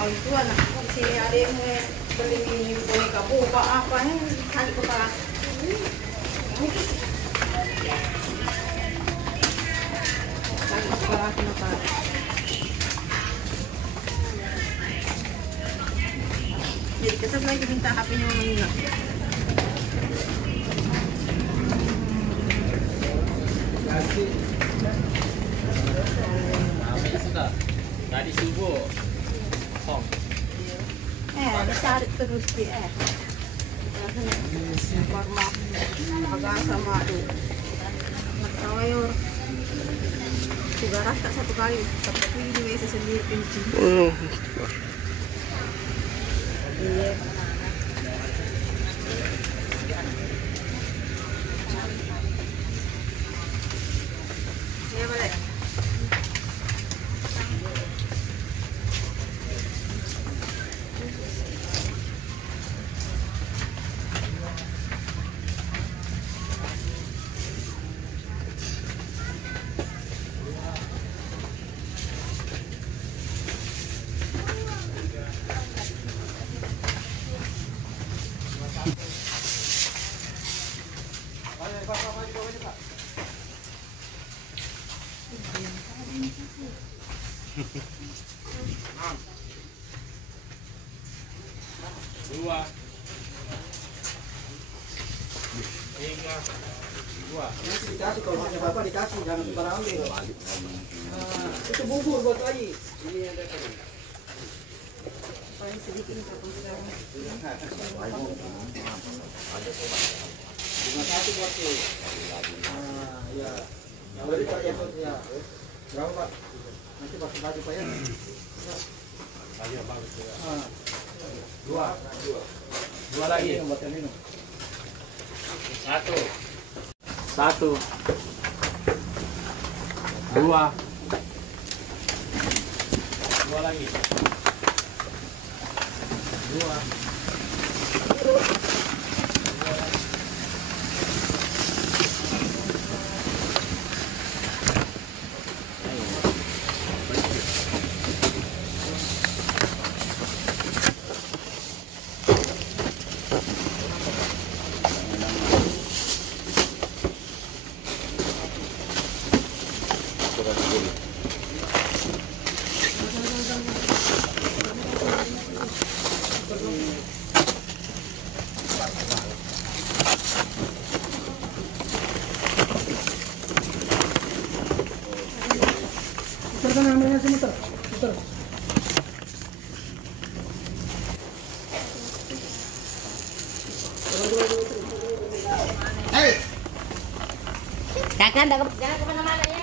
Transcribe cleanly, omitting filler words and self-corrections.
oh itu anak si adikmu beli boneka boba apa nih tadi kepala tadi kepala kenapa jadi kesel lagi minta HP-nya mamanya. Tadi subuh, kosong. Dicari terus dia. Warna agak sama tuh. Sayur. Juga rasa satu kali, tapi ini bisa sendiri kunci. Iya. Ya boleh. Dua, tiga, dua. Dikasih kalau hanya bapak dikasih jangan sembarang ambil. Itu bubur buat bayi. Ini ada Paling sedikit nih kapal sekarang. Cuma satu buat itu. Ya. Yang beri Pak ya, ya. Berapa Pak? Nanti pakai baju Pak ya. Saya bagus juga. Dua. Dua lagi. Buat yang minum. Satu. Satu. Dua. Dua lagi. Dua. Putarkan namanya sini muter. Muter. Jangan kemana-mana ya.